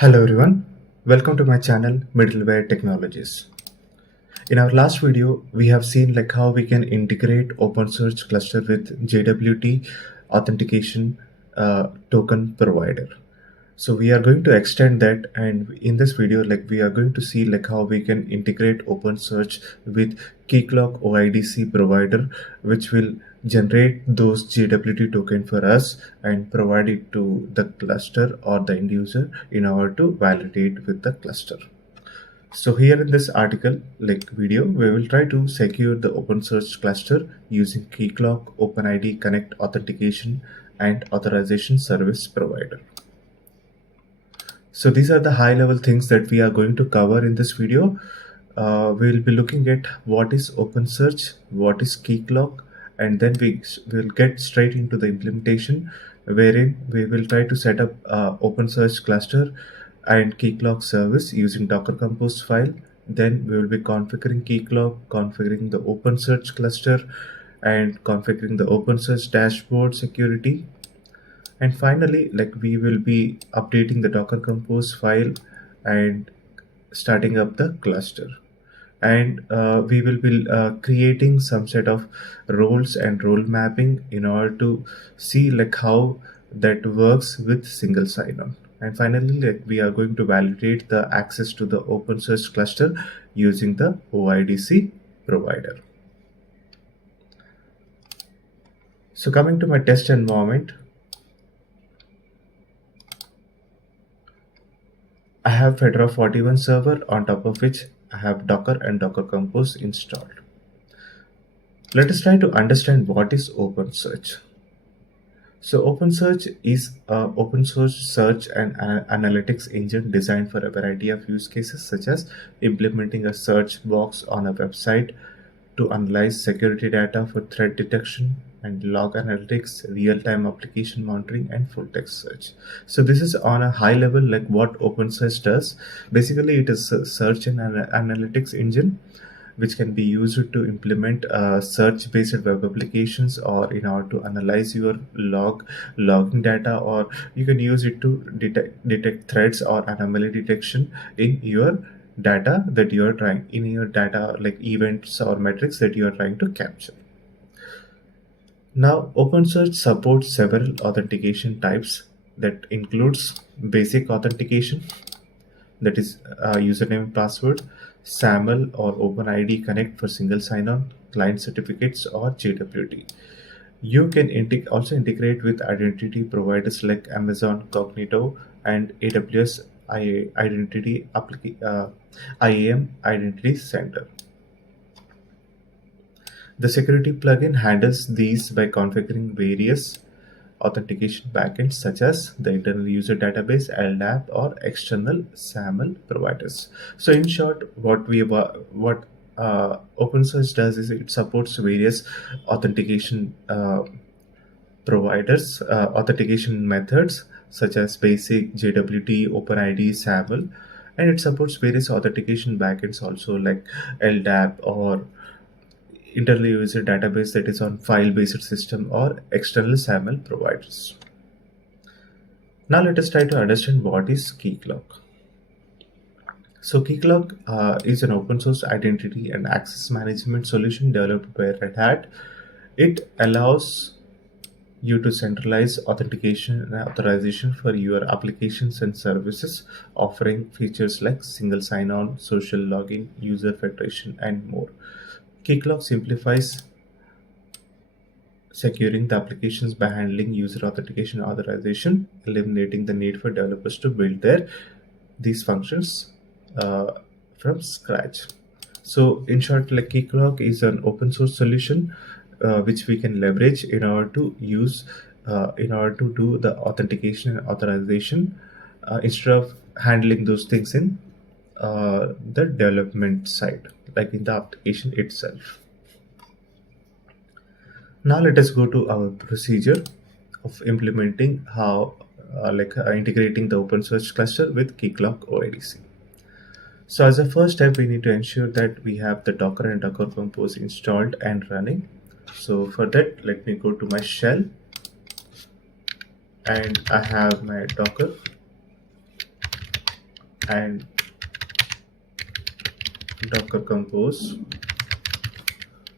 Hello everyone, welcome to my channel Middleware Technologies. In our last video, we have seen how we can integrate OpenSearch Cluster with JWT Authentication token provider. So we are going to extend that, and in this video we are going to see how we can integrate OpenSearch with Keycloak OIDC provider, which will generate those JWT token for us and provide it to the cluster or the end user in order to validate with the cluster. So here in this article video, we will try to secure the OpenSearch cluster using Keycloak OpenID Connect Authentication and Authorization Service Provider. So these are the high level things that we are going to cover in this video. We'll be looking at what is OpenSearch, what is Keycloak, and then we will get straight into the implementation, wherein we will try to set up OpenSearch cluster and Keycloak service using Docker Compose file. Then we will be configuring Keycloak, configuring the OpenSearch cluster, and configuring the OpenSearch dashboard security. And finally, we will be updating the Docker Compose file and starting up the cluster. And we will be creating some set of roles and role mapping in order to see how that works with single sign-on. And finally, we are going to validate the access to the OpenSearch cluster using the OIDC provider. So coming to my test environment, I have Fedora 41 server, on top of which I have Docker and Docker Compose installed. Let us try to understand what is OpenSearch. So OpenSearch is an open source search and analytics engine designed for a variety of use cases, such as implementing a search box on a website to analyze security data for threat detection and log analytics, real-time application monitoring, and full-text search. So this is on a high level what OpenSearch does. Basically, it is a search and analytics engine which can be used to implement search-based web applications, or in order to analyze your logging data, or you can use it to detect threats or anomaly detection in your data that you are trying in your data, like events or metrics that you are trying to capture. Now, OpenSearch supports several authentication types that includes basic authentication, that is username and password, SAML or OpenID Connect for single sign-on, client certificates, or JWT. You can also integrate with identity providers like Amazon Cognito and AWS IAM Identity Center. The security plugin handles these by configuring various authentication backends such as the internal user database, LDAP, or external SAML providers. So in short, what OpenSearch does is it supports various authentication providers, authentication methods such as basic, JWT, OpenID, SAML, and it supports various authentication backends also like LDAP or internal user database that is on file-based system, or external SAML providers. Now let us try to understand what is Keycloak. So Keycloak is an open source identity and access management solution developed by Red Hat. It allows you to centralize authentication and authorization for your applications and services, offering features like single sign-on, social login, user federation, and more. Keycloak simplifies securing the applications by handling user authentication and authorization, eliminating the need for developers to build these functions from scratch. So in short, Keycloak is an open source solution which we can leverage in order to use in order to do the authentication and authorization instead of handling those things in the development side, like in the application itself. Now let us go to our procedure of implementing how integrating the OpenSearch cluster with Keycloak OIDC. So as a first step, we need to ensure that we have the Docker and Docker Compose installed and running. So for that, let me go to my shell, and I have my Docker and Docker Compose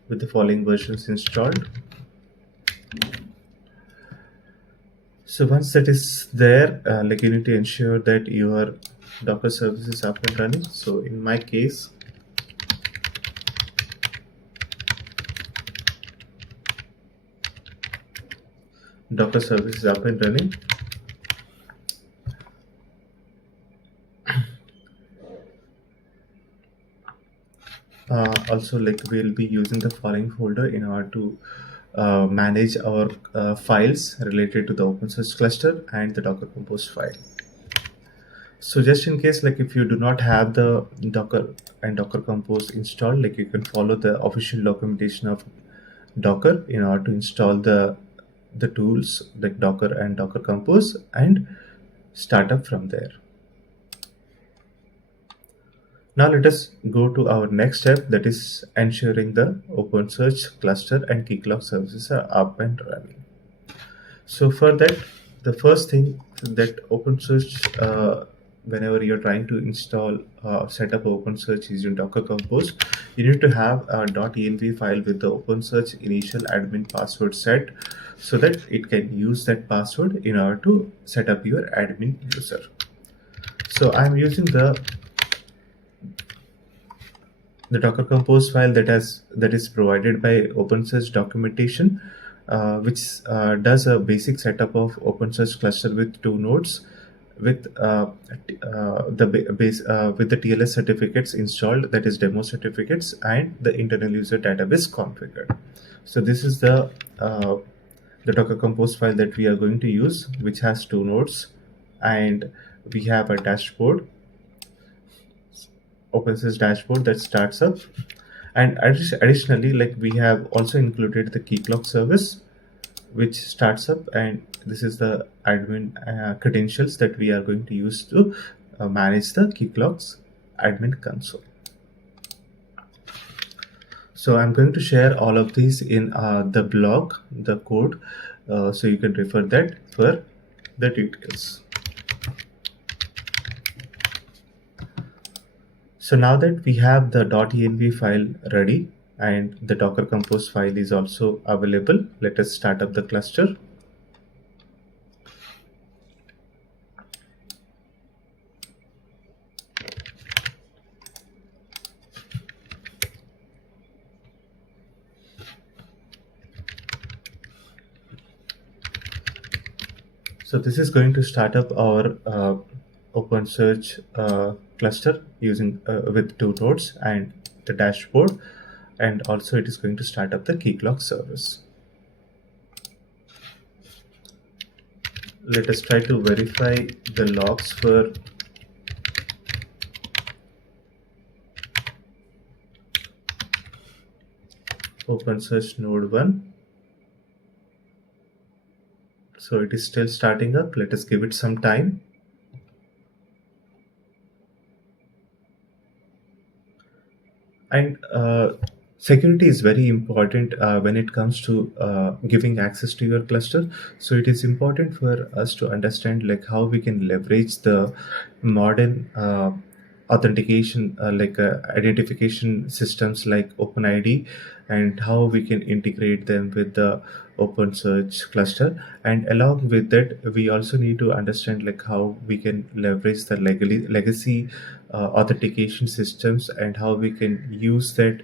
with the following versions installed. So once that is there, like you need to ensure that your Docker service is up and running. So in my case, Docker service is up and running. Also, like we'll be using the following folder in order to manage our files related to the OpenSearch cluster and the Docker Compose file. So just in case, like if you do not have the Docker and Docker Compose installed, like you can follow the official documentation of Docker in order to install the tools like Docker and Docker Compose and start up from there. Now let us go to our next step, that is ensuring the OpenSearch cluster and Keycloak services are up and running. So for that, the first thing that OpenSearch, whenever you're trying to install set up OpenSearch using Docker Compose, you need to have a .env file with the OpenSearch initial admin password set, so that it can use that password in order to set up your admin user. So I'm using the Docker Compose file that is provided by OpenSearch documentation, which does a basic setup of OpenSearch cluster with 2 nodes, with with the TLS certificates installed, that is demo certificates, and the internal user database configured. So this is the Docker Compose file that we are going to use, which has 2 nodes, and we have a dashboard, OpenSearch dashboard that starts up, and additionally, like we have also included the Keycloak service which starts up, and this is the admin credentials that we are going to use to manage the Keycloak's admin console. So I'm going to share all of these in the blog, the code, so you can refer that for the details. So now that we have the .env file ready and the Docker Compose file is also available, let us start up the cluster. So this is going to start up our OpenSearch cluster using with 2 nodes and the dashboard, and also it is going to start up the Keycloak service. Let us try to verify the logs for OpenSearch node 1. So it is still starting up. Let us give it some time. And security is very important when it comes to giving access to your cluster. So it is important for us to understand like how we can leverage the modern authentication identification systems like OpenID, and how we can integrate them with the OpenSearch cluster. And along with that, we also need to understand like how we can leverage the legacy authentication systems, and how we can use that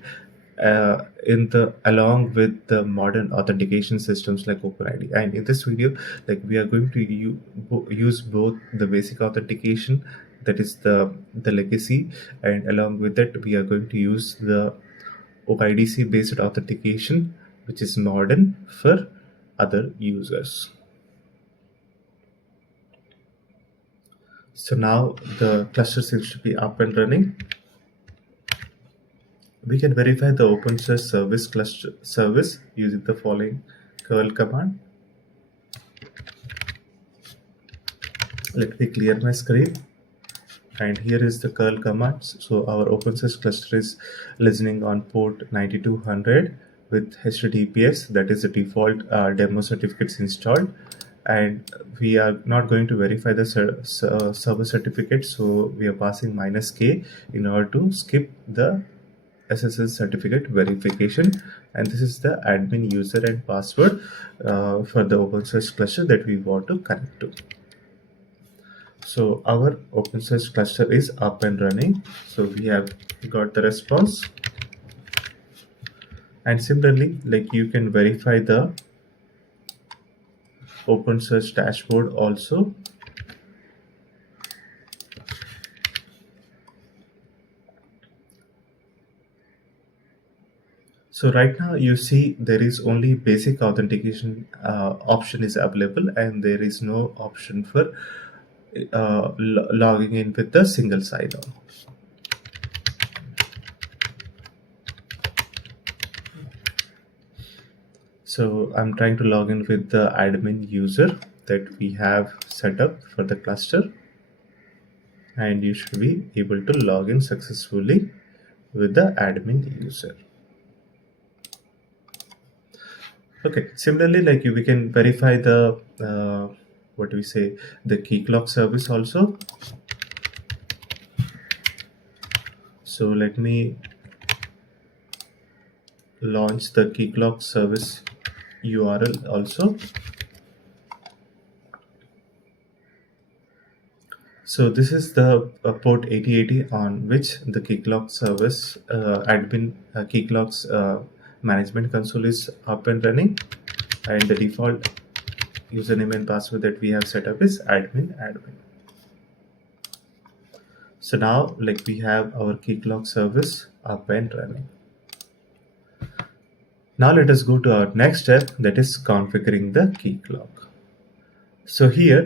in the along with the modern authentication systems like OpenID. And in this video, like we are going to use both the basic authentication, that is the legacy, and along with that we are going to use the OIDC based authentication, which is modern for other users. So now the cluster seems to be up and running. We can verify the OpenSearch service cluster service using the following curl command. Let me clear my screen. And here is the curl command. So our OpenSearch cluster is listening on port 9200 with HTTPS, that is the default demo certificates installed, and we are not going to verify the server certificate, so we are passing -k in order to skip the SSL certificate verification. And this is the admin user and password for the OpenSearch cluster that we want to connect to. So our OpenSearch cluster is up and running. So we have got the response. And similarly, like you can verify the OpenSearch dashboard also. So right now you see there is only basic authentication option is available, and there is no option for logging in with the single sign-on. So I'm trying to log in with the admin user that we have set up for the cluster, and you should be able to log in successfully with the admin user. Okay, similarly, like we can verify the what do we say, the Keycloak service also. So let me launch the Keycloak service URL also. So this is the port 8080 on which the Keycloak service admin Keycloak's management console is up and running, and the default username and password that we have set up is admin. So now like we have our Keycloak service up and running. Now let us go to our next step, that is configuring the Keycloak. So here,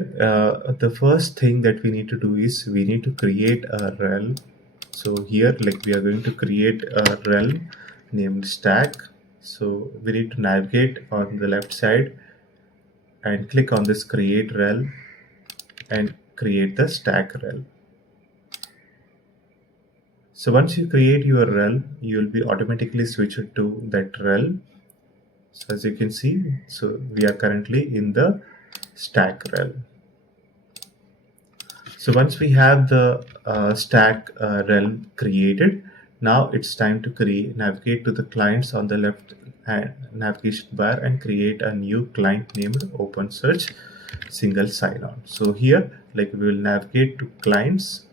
the first thing that we need to do is we need to create a rel. So here, like we are going to create a rel named stack. So we need to navigate on the left side and click on this create rel and create the stack rel. So once you create your rel, you will be automatically switched to that rel. So as you can see, so we are currently in the stack rel. So once we have the stack rel created, now it's time to navigate to the clients on the left navigation bar and create a new client named OpenSearch single sign-on. So here, like we will navigate to clients,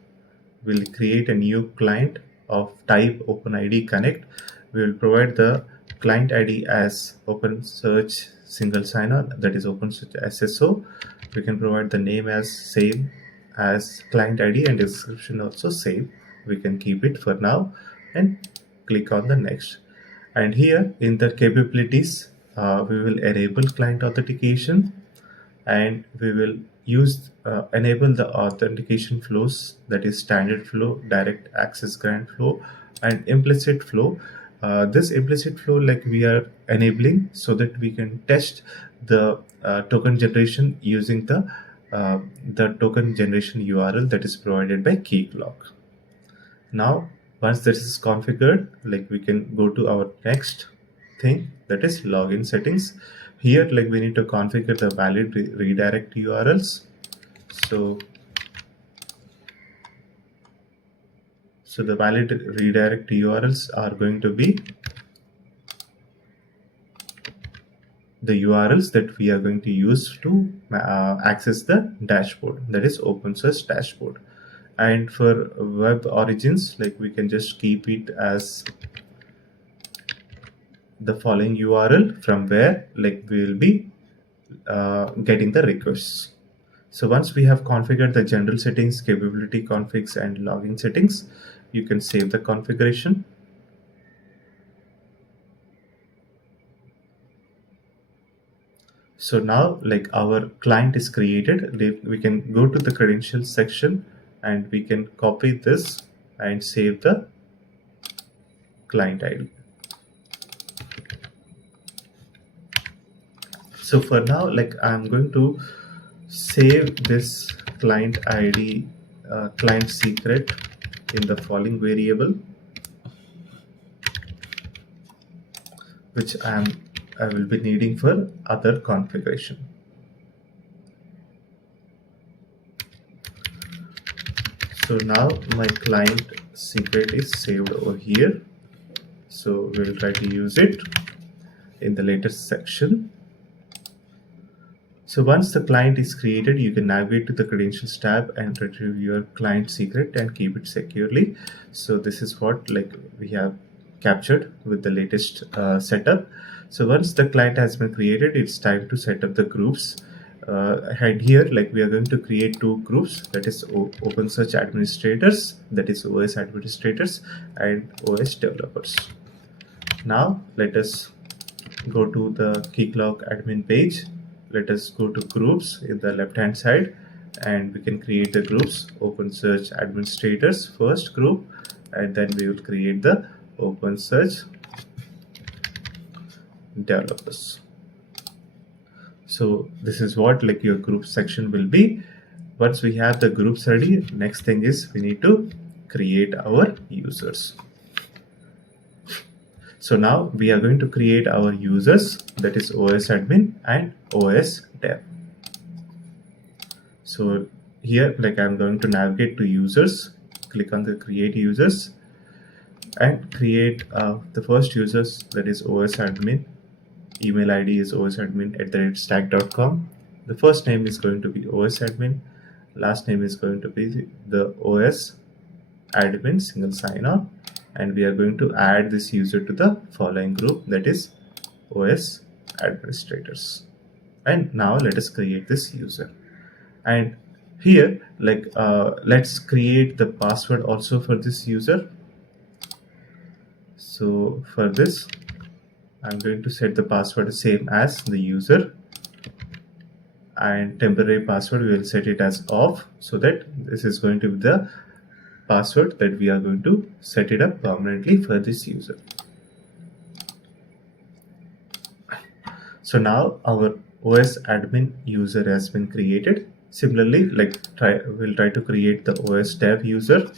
we'll create a new client of type OpenID Connect. We will provide the client ID as OpenSearch single sign-on, that is OpenSearch SSO. We can provide the name as same as client ID and description also same. We can keep it for now and click on the next. And here in the capabilities, we will enable client authentication, and we will use enable the authentication flows, that is standard flow, direct access grant flow, and implicit flow. This implicit flow, like we are enabling so that we can test the token generation using the token generation URL that is provided by Keycloak. Now once this is configured, like we can go to our next thing, that is login settings. Here, like we need to configure the valid redirect URLs. So the valid redirect URLs are going to be the URLs that we are going to use to access the dashboard, that is OpenSearch dashboard. And for web origins, like we can just keep it as the following URL from where like we will be getting the requests. So once we have configured the general settings, capability configs, and login settings, you can save the configuration. So now like our client is created, we can go to the credentials section and we can copy this and save the client ID. So for now, like I'm going to save this client ID, client secret in the following variable, which I will be needing for other configuration. So now my client secret is saved over here. So we'll try to use it in the latest section. So once the client is created, you can navigate to the credentials tab and retrieve your client secret and keep it securely. So this is what we have captured with the latest setup. So once the client has been created, it's time to set up the groups. And here we are going to create two groups, that is OpenSearch administrators, that is OS administrators, and OS developers. Now let us go to the Keycloak admin page. Let us go to groups in the left hand side, and we can create the groups OpenSearch administrators first group, and then we will create the OpenSearch developers. So this is what your group section will be. Once we have the groups ready, next thing is we need to create our users. So now we are going to create our users, that is OS admin and OS dev. So here I'm going to navigate to users, click on the create users, and create the first users, that is OS admin. Email ID is osadmin@stack.com. The first name is going to be OS admin. Last name is going to be the OS admin single sign-on, and we are going to add this user to the following group, that is OS administrators. And now let us create this user. And here let's create the password also for this user. So for this, I'm going to set the password same as the user, and temporary password we will set it as off, so that this is going to be the password that we are going to set it up permanently for this user. So now our OS admin user has been created. Similarly, we'll try to create the OS dev user.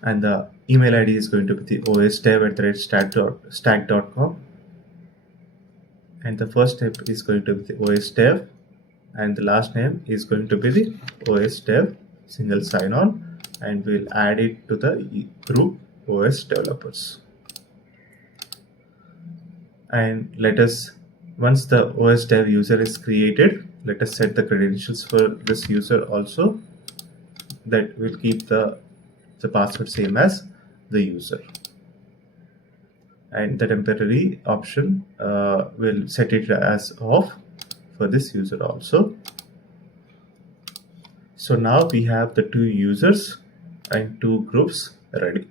And the email ID is going to be the osdev@stack.com. And the first step is going to be the OS dev, and the last name is going to be the OS dev single sign-on, and we'll add it to the group OS developers. And once the OS dev user is created, let us set the credentials for this user also, that will keep the password same as the user. And the temporary option will set it as off for this user also. So now we have the two users and two groups ready.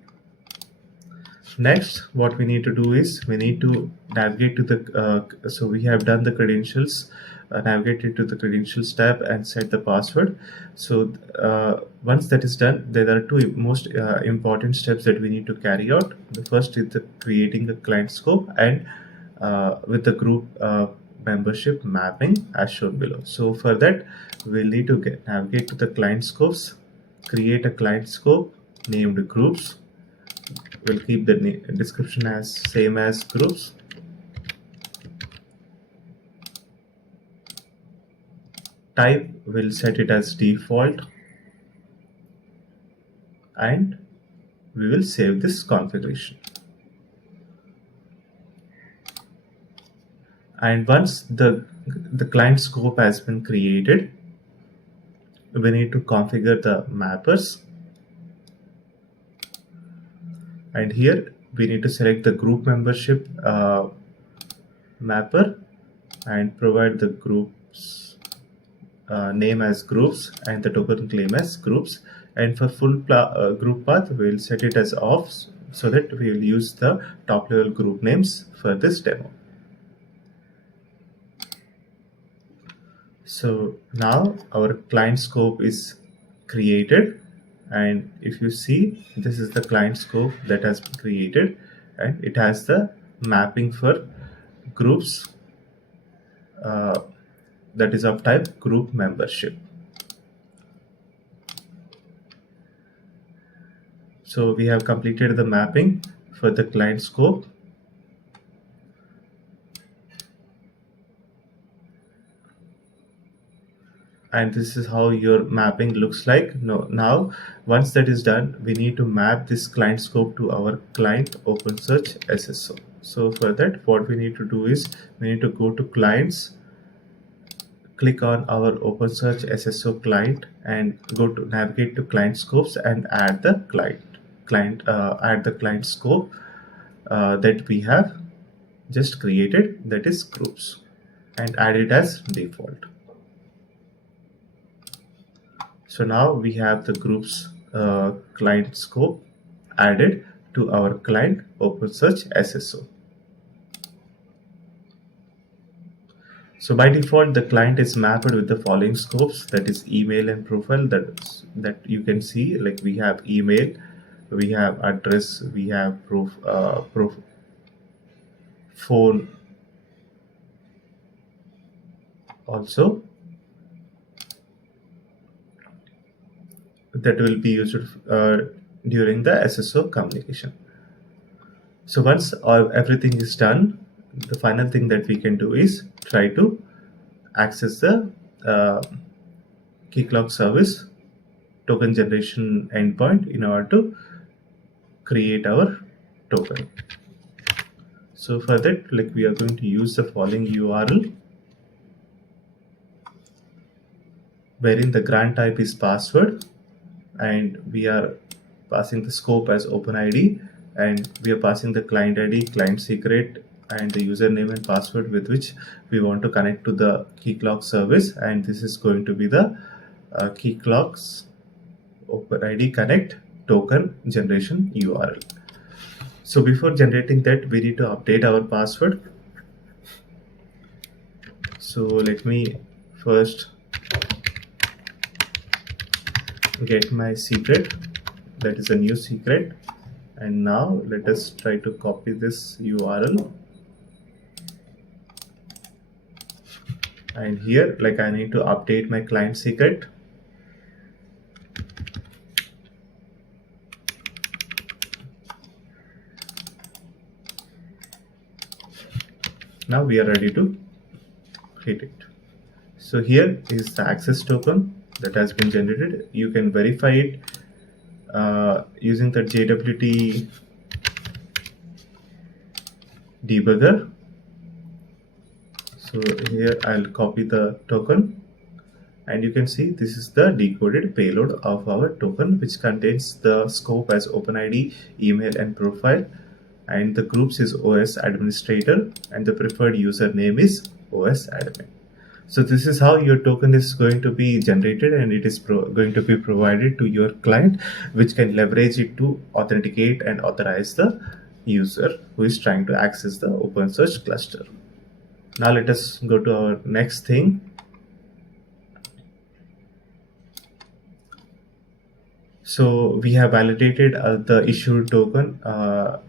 Next, what we need to do is we need to navigate to the so we have done the credentials, navigated to the credentials tab and set the password. So once that is done, there are two most important steps that we need to carry out. The first is creating a client scope, and with the group membership mapping as shown below. So for that, we'll need to navigate to the client scopes, create a client scope named groups. We'll keep the description as same as groups. Type will set it as default, and we will save this configuration. And once the client scope has been created, we need to configure the mappers. And here we need to select the group membership mapper and provide the groups name as groups and the token claim as groups. And for full group path, we will set it as off, so that we will use the top level group names for this demo. So now our client scope is created, and if you see, this is the client scope that has been created, and it has the mapping for groups that is of type group membership. So we have completed the mapping for the client scope. and this is how your mapping looks like. Now once that is done, we need to map this client scope to our client OpenSearch SSO. So for that, what we need to do is we need to go to clients, click on our OpenSearch SSO client, and go to navigate to client scopes and add the add the client scope that we have just created, that is groups, and add it as default. So now we have the groups client scope added to our client OpenSearch SSO. So by default, the client is mapped with the following scopes, that is email and profile. That you can see, like we have email, we have address, we have phone also, that will be used during the SSO communication. So once everything is done, the final thing that we can do is try to access the Keycloak service token generation endpoint in order to create our token. So for that, like we are going to use the following URL, wherein the grant type is password, and we are passing the scope as OpenID, and we are passing the client ID, client secret, and the username and password with which we want to connect to the Keycloak service. And this is going to be the Keycloak's OpenID connect token generation URL. So before generating that, we need to update our password. So let me first get my secret, that is a new secret. And now let us try to copy this URL, and here, like, I need to update my client secret. Now we are ready to hit it. So here is the access token that has been generated. You can verify it using the JWT debugger. So here I'll copy the token, and you can see this is the decoded payload of our token, which contains the scope as OpenID, email, and profile, and the groups is OS administrator, and the preferred username is OS admin. So this is how your token is going to be generated, and it is going to be provided to your client, which can leverage it to authenticate and authorize the user who is trying to access the OpenSearch cluster. Now let us go to our next thing. So we have validated the issued token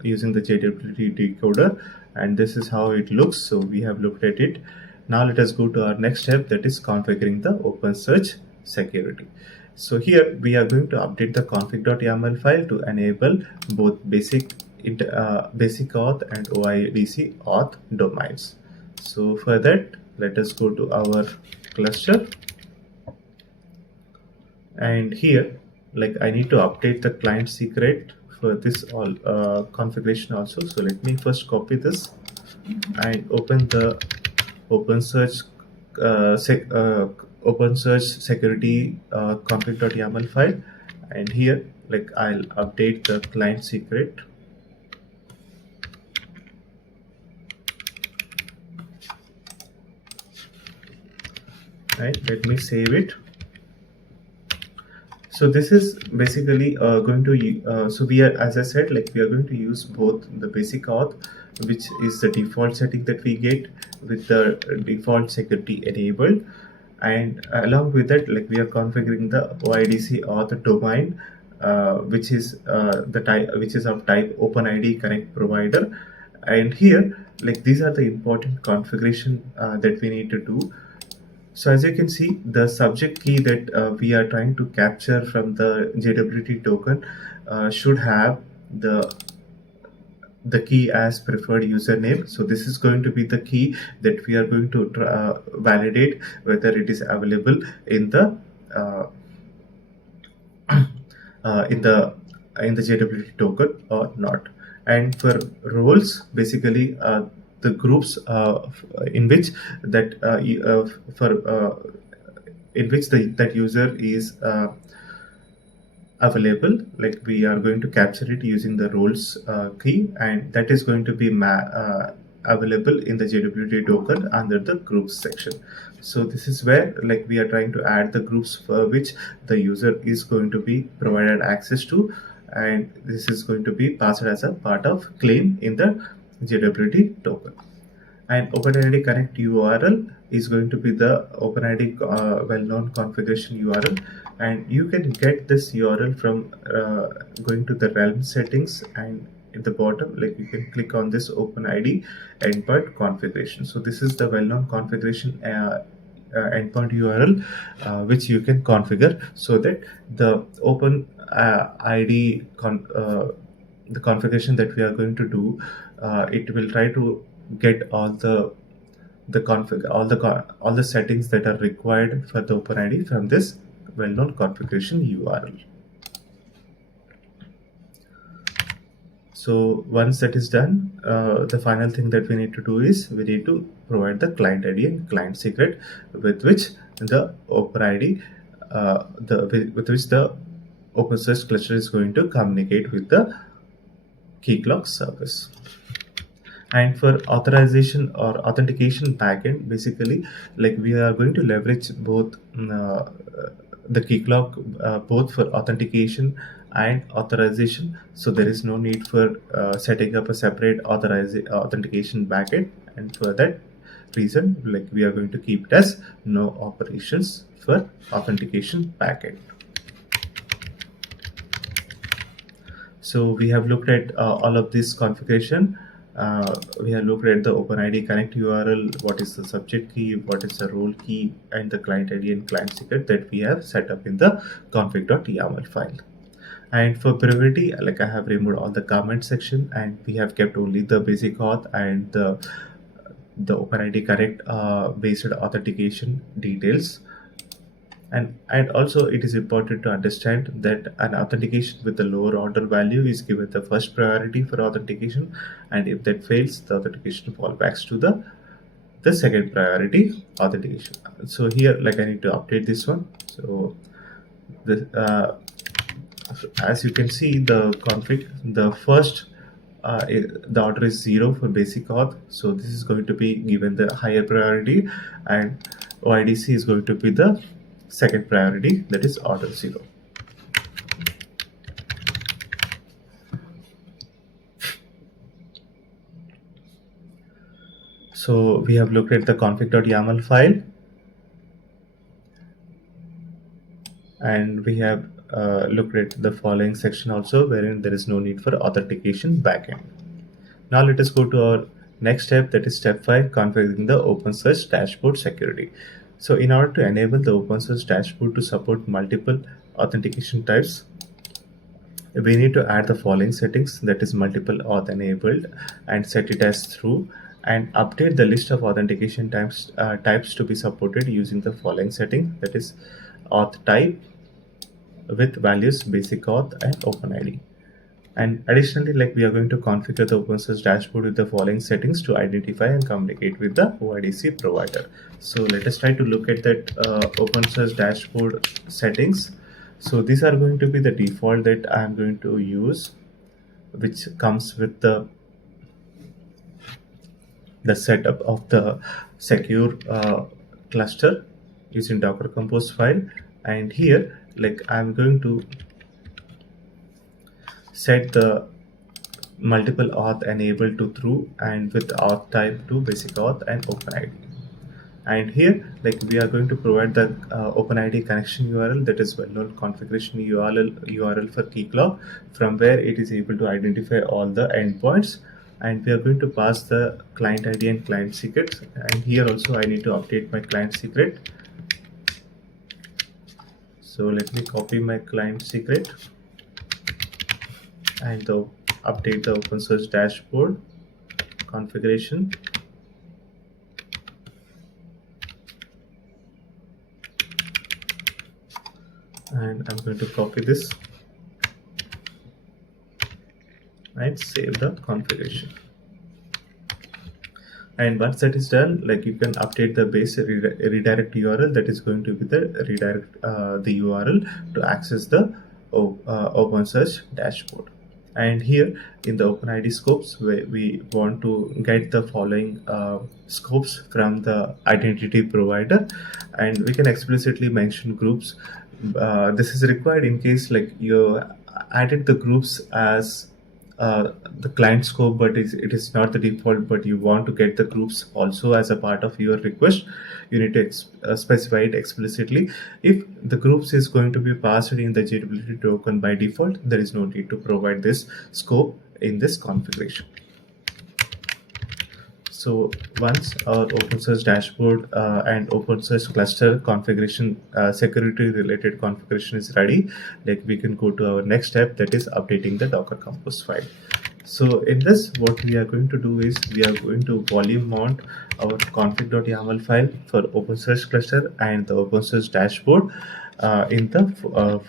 using the JWT decoder, and this is how it looks. So we have looked at it. Now let us go to our next step, that is configuring the OpenSearch security. So here we are going to update the config.yaml file to enable both basic auth and OIDC auth domains. So for that, let us go to our cluster, and here, like, I need to update the client secret for this all configuration also. So let me first copy this and open the OpenSearch OpenSearch security config.yaml file, and here, like, I'll update the client secret. Right, let me save it. So this is basically going to so we are, as I said, like, we are going to use both the basic auth, which is the default setting that we get with the default security enabled, and along with that, like, we are configuring the OIDC auth domain, which is the type, which is of type OpenID connect provider. And here, like, these are the important configuration that we need to do. So as you can see, the subject key that we are trying to capture from the JWT token should have the the key as preferred username. So this is going to be the key that we are going to validate whether it is available in the uh, in the JWT token or not. And for roles, basically the groups in which that for in which that user is available, like we are going to capture it using the roles key, and that is going to be available in the JWT token under the groups section. So this is where like we are trying to add the groups for which the user is going to be provided access to, and this is going to be passed as a part of claim in the JWT token. And OpenID Connect URL is going to be the OpenID well-known configuration URL, and you can get this URL from going to the realm settings, and at the bottom, like you can click on this OpenID endpoint configuration. So this is the well-known configuration endpoint URL which you can configure so that the the configuration that we are going to do, it will try to get all the config all the settings that are required for the OpenID from this well-known configuration URL. So once that is done, the final thing that we need to do is we need to provide the client ID and client secret with which the OpenID with which the OpenSearch cluster is going to communicate with the Keycloak service. And for authorization or authentication backend, basically like we are going to leverage both the Keycloak both for authentication and authorization. So there is no need for setting up a separate authentication backend, and for that reason, like we are going to keep it as no operations for authentication backend. So we have looked at all of this configuration. We have looked at the OpenID Connect URL, what is the subject key, what is the role key, and the client ID and client secret that we have set up in the config.yaml file. And for priority, like I have removed all the comment section, and we have kept only the basic auth and the OpenID Connect based authentication details. And also it is important to understand that an authentication with the lower order value is given the first priority for authentication, and if that fails, the authentication fallbacks to the second priority authentication. So here, like I need to update this one. So as you can see, the config, the first the order is 0 for basic auth, so this is going to be given the higher priority, and OIDC is going to be the second priority, that is order 0. So we have looked at the config.yaml file, and we have looked at the following section also, wherein there is no need for authentication backend. Now let us go to our next step, that is step 5, configuring the OpenSearch dashboard security. So in order to enable the OpenSearch dashboard to support multiple authentication types, we need to add the following settings, that is multiple auth enabled, and set it as true, and update the list of authentication types to be supported using the following setting, that is auth type with values basic auth and OpenID. And additionally, like we are going to configure the OpenSearch dashboard with the following settings to identify and communicate with the OIDC provider. So let us try to look at that OpenSearch dashboard settings. So these are going to be the default that I am going to use, which comes with the setup of the secure cluster using Docker Compose file. And here, like I'm going to set the multiple auth enabled to true, and with auth type to basic auth and OpenID. And here, like we are going to provide the OpenID connection URL, that is well-known configuration URL for Keycloak, from where it is able to identify all the endpoints. And we are going to pass the client ID and client secrets. And here also I need to update my client secret. So let me copy my client secret and the update the OpenSearch dashboard configuration. And I'm going to copy this and save the configuration. And once that is done, like you can update the base redirect URL, that is going to be the redirect the URL to access the OpenSearch dashboard. And here in the OpenID scopes, we want to get the following scopes from the identity provider, and we can explicitly mention groups. This is required in case like you added the groups as the client scope, but it is not the default, but you want to get the groups also as a part of your request. You need to specify it explicitly. If the groups is going to be passed in the JWT token by default, there is no need to provide this scope in this configuration. So once our OpenSearch dashboard and OpenSearch cluster configuration, security related configuration is ready, like we can go to our next step, that is updating the Docker Compose file. So in this, what we are going to do is we are going to volume mount our config.yaml file for OpenSearch cluster and the OpenSearch dashboard in the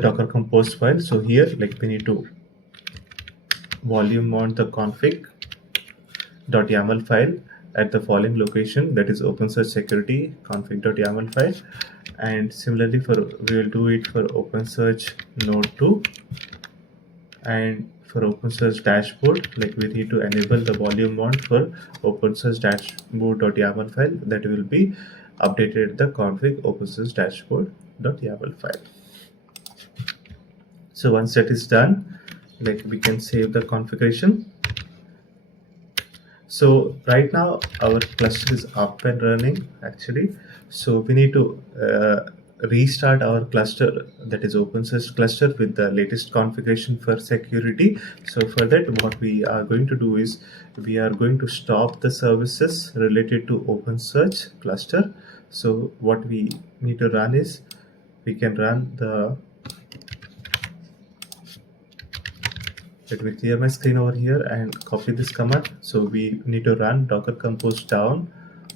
Docker Compose file. So here, like we need to volume mount the config.yaml file at the following location, that is OpenSearch security config.yaml file. And similarly we will do it for OpenSearch node 2, and for OpenSearch dashboard, like we need to enable the volume mount for OpenSearch dashboard.yaml file that will be updated the config OpenSearch dashboard.yaml file. So once that is done, like we can save the configuration. So right now our cluster is up and running actually. So we need to restart our cluster, that is OpenSearch cluster, with the latest configuration for security. So for that, what we are going to do is we are going to stop the services related to OpenSearch cluster. So what we need to run is we can run the, let me clear my screen over here and copy this command. So we need to run docker compose down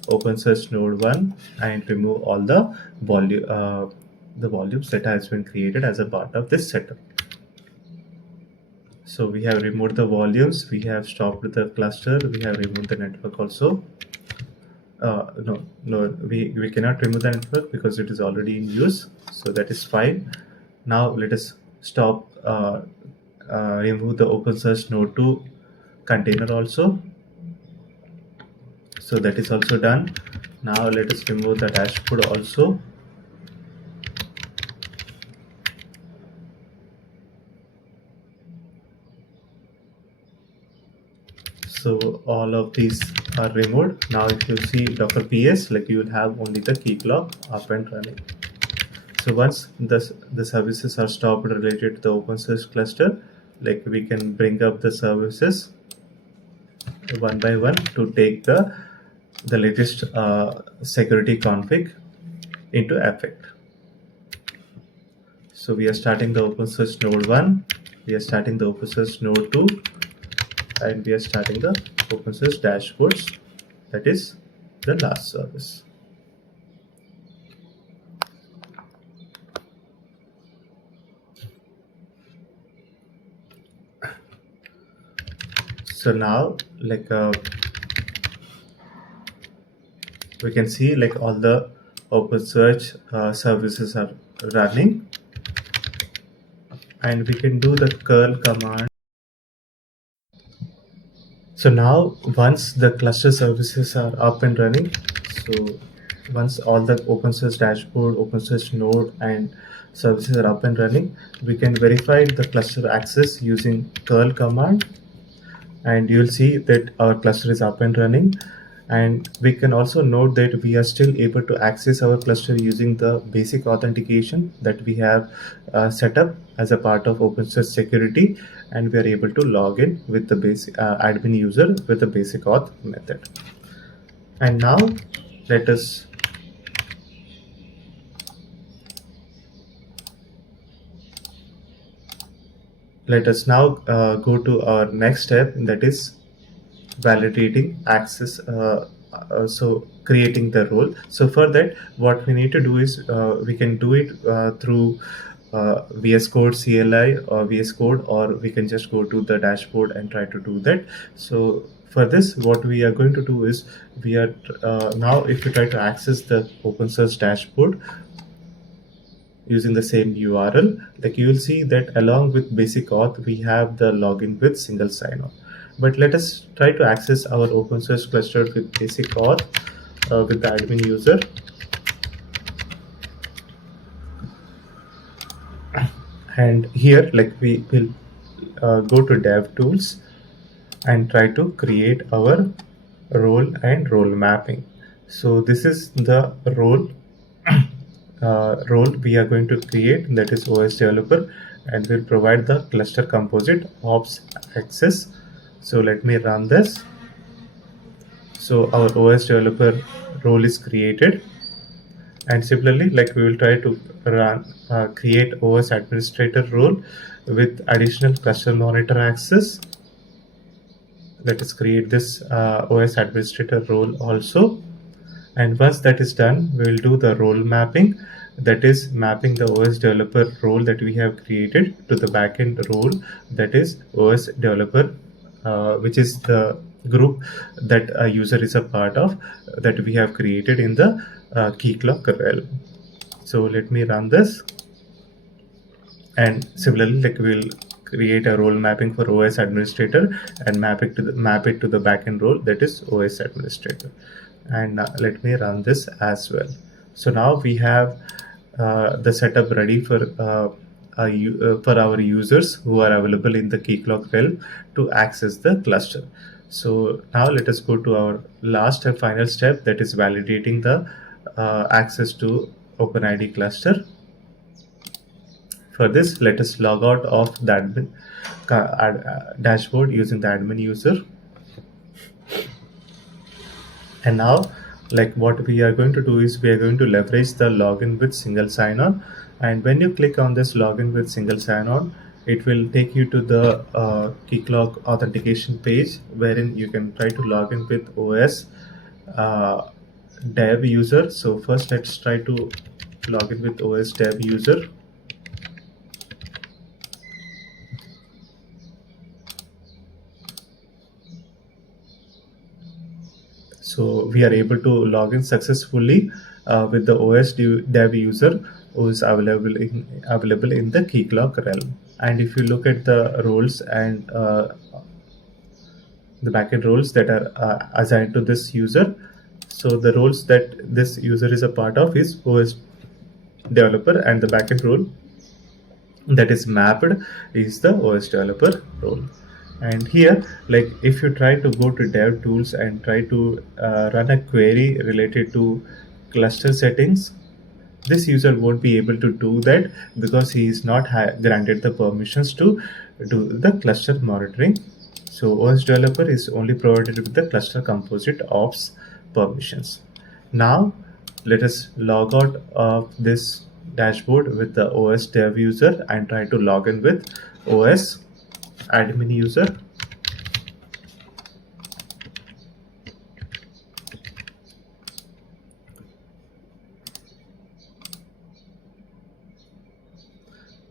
OpenSearch node 1 and remove all the volumes that has been created as a part of this setup. So we have removed the volumes, we have stopped the cluster, we have removed the network also. No, we cannot remove the network because it is already in use, so that is fine. Now let us stop remove the OpenSearch node 2 container also. So that is also done. Now let us remove the dashboard also. So all of these are removed. Now if you see Docker PS, like you will have only the Keycloak up and running. So once the services are stopped related to the OpenSearch cluster, like we can bring up the services one by one to take the latest security config into effect. So we are starting the OpenSearch node 1, we are starting the OpenSearch node 2, and we are starting the OpenSearch dashboards, that is the last service. So now like we can see like all the OpenSearch services are running, and we can do the curl command. So now once the cluster services are up and running, so once all the OpenSearch dashboard, OpenSearch node and services are up and running, we can verify the cluster access using curl command, and you'll see that our cluster is up and running. And we can also note that we are still able to access our cluster using the basic authentication that we have set up as a part of OpenSearch security, and we are able to log in with the basic admin user with the basic auth method. And now let us let us now go to our next step, that is validating access, so creating the role. So for that, what we need to do is we can do it through VS Code CLI or VS Code, or we can just go to the dashboard and try to do that. So for this, what we are going to do is we are now if you try to access the OpenSearch dashboard using the same URL, like you will see that along with basic auth, we have the login with single sign-on. But let us try to access our OpenSearch cluster with basic auth with the admin user. And here, like we will go to dev tools and try to create our role and role mapping. So this is the role role we are going to create, that is OS developer, and will provide the cluster composite ops access. So let me run this. So our OS developer role is created, and similarly, like we will try to run create OS administrator role with additional cluster monitor access. Let us create this OS administrator role also. And once that is done, we will do the role mapping, that is mapping the OS developer role that we have created to the backend role, that is OS developer, which is the group that a user is a part of, that we have created in the Keycloak realm. So let me run this. And similarly, like we'll create a role mapping for OS administrator and map it to the backend role, that is OS administrator. And let me run this as well. So now we have the setup ready for our users who are available in the Keycloak realm to access the cluster. So now let us go to our last and final step, that is validating the access to OpenID cluster. For this, let us log out of the admin dashboard using the admin user. And now, like what we are going to do is we are going to leverage the login with single sign-on. And when you click on this login with single sign-on, it will take you to the Keycloak authentication page, wherein you can try to log in with OS dev user. So first, let's try to log in with OS dev user. So we are able to log in successfully with the OS dev user who is available in the Keycloak realm. And if you look at the roles and the backend roles that are assigned to this user, so the roles that this user is a part of is OS developer, and the backend role that is mapped is the OS developer role. And here, like if you try to go to dev tools and try to run a query related to cluster settings, this user won't be able to do that because he is not granted the permissions to do the cluster monitoring. So OS developer is only provided with the cluster composite ops permissions. Now let us log out of this dashboard with the OS dev user and try to log in with OS admin user.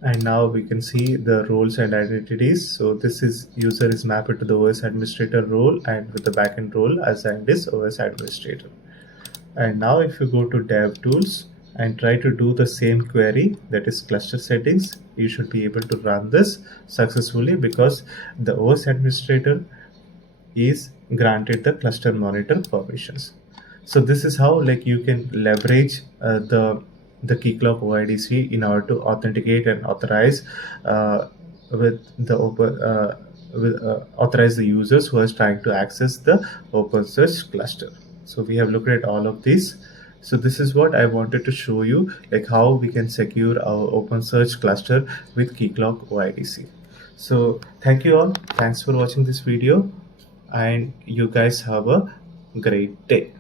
And now we can see the roles and identities. So this is user is mapped to the OS administrator role, and with the backend role assigned is OS administrator. And now if you go to dev tools and try to do the same query, that is cluster settings, you should be able to run this successfully because the OS administrator is granted the cluster monitor permissions. So this is how like you can leverage the Keycloak OIDC in order to authenticate and authorize with the authorize the users who are trying to access the OpenSearch cluster. So we have looked at all of these. So this is what I wanted to show you, like how we can secure our OpenSearch cluster with Keycloak OIDC. So thank you all. Thanks for watching this video, and you guys have a great day.